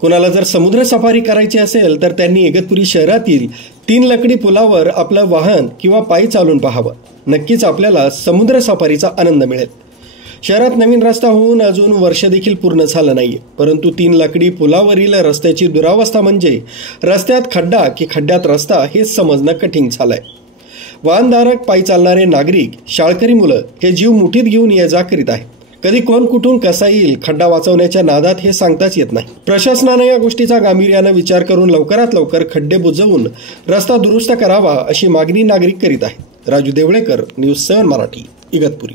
कुणाला जर समुद्र सफारी करायची असेल तर त्यांनी इगतपुरी शहरातील 3 लकडी पुलावर आपलं वाहन किंवा पायी चालून पाहावं. नक्कीच आपल्याला समुद्र सफारीचा आनंद मिळेल. शहरात नवीन रस्ता होऊन अजून वर्ष देखील पूर्ण झालं नाहीये, परंतु 3 लकडी पुलावरील रस्त्याची दुरावस्था म्हणजे रस्त्यात खड्डा की खड्ड्यात रस्ता हे समजणं कठीण झालंय. वाहनधारक, पायी चालणारे नागरिक, शाळकरी मुलं हे जीव मुठीत घेऊन ये जा करीत आहेत. कधी कोण कुठून कसा येईल खड्डा वाचवण्याच्या नादात हे सांगताच येत नाही. प्रशासनाने या गोष्टीचा गांभीर्यानं विचार करून लवकरात लवकर खड्डे बुजवून रस्ता दुरुस्त करावा अशी मागणी नागरिक करीत आहेत. राजू देवळेकर, न्यूज 7 मराठी, इगतपुरी.